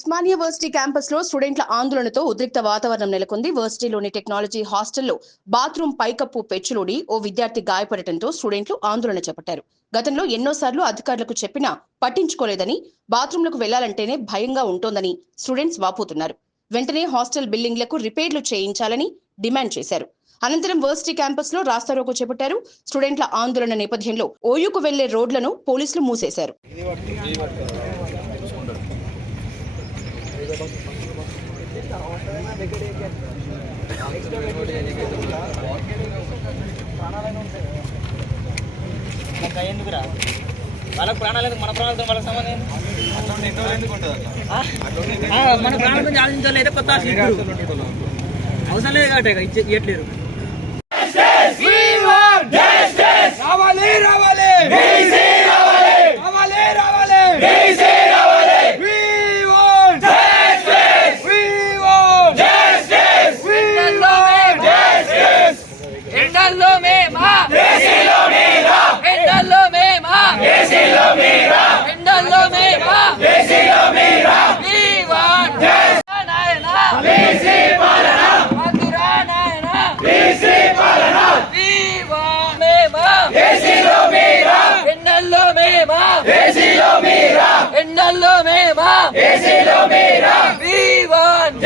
Osmania varsity campus లో స్టూడెంట్ల ఆందోళనతో ఉద్రిక్త వాతావరణం నెలకొంది. వర్సిటీలోని టెక్నాలజీ హాస్టల్లో బాత్రూమ్ పైకప్పు పెచ్చులోడి ఓ విద్యార్థి గాయపడటంతో స్టూడెంట్లు ఆందోళన చేపట్టారు. గతంలో ఎన్నోసార్లు అధికారులకు చెప్పినా పట్టించుకోలేదని, బాత్రూంలకు వెళ్లాలంటేనే భయంగా ఉంటోందని స్టూడెంట్స్ వాపోతున్నారు. వెంటనే హాస్టల్ బిల్డింగ్లకు రిపేర్లు చేయించాలని డిమాండ్ చేశారు. అనంతరం వర్సిటీ క్యాంపస్ లో రాస్తారోకో చేపట్టారు. స్టూడెంట్ల ఆందోళన నేపథ్యంలో ఓయూకు వెళ్లే రోడ్లను పోలీసులు మూసేశారు. ఎందుకురా వాళ్ళ ప్రాణాలకు మన ప్రాణాలతో వాళ్ళ సంబంధం మన ప్రాణాలతో ఆలోచించలేదు. కొత్త అవసరం లేదు కాబట్టి ఇవ్వట్లేరు. ఎండల్లో మేమా ఏసీలో మీరా we want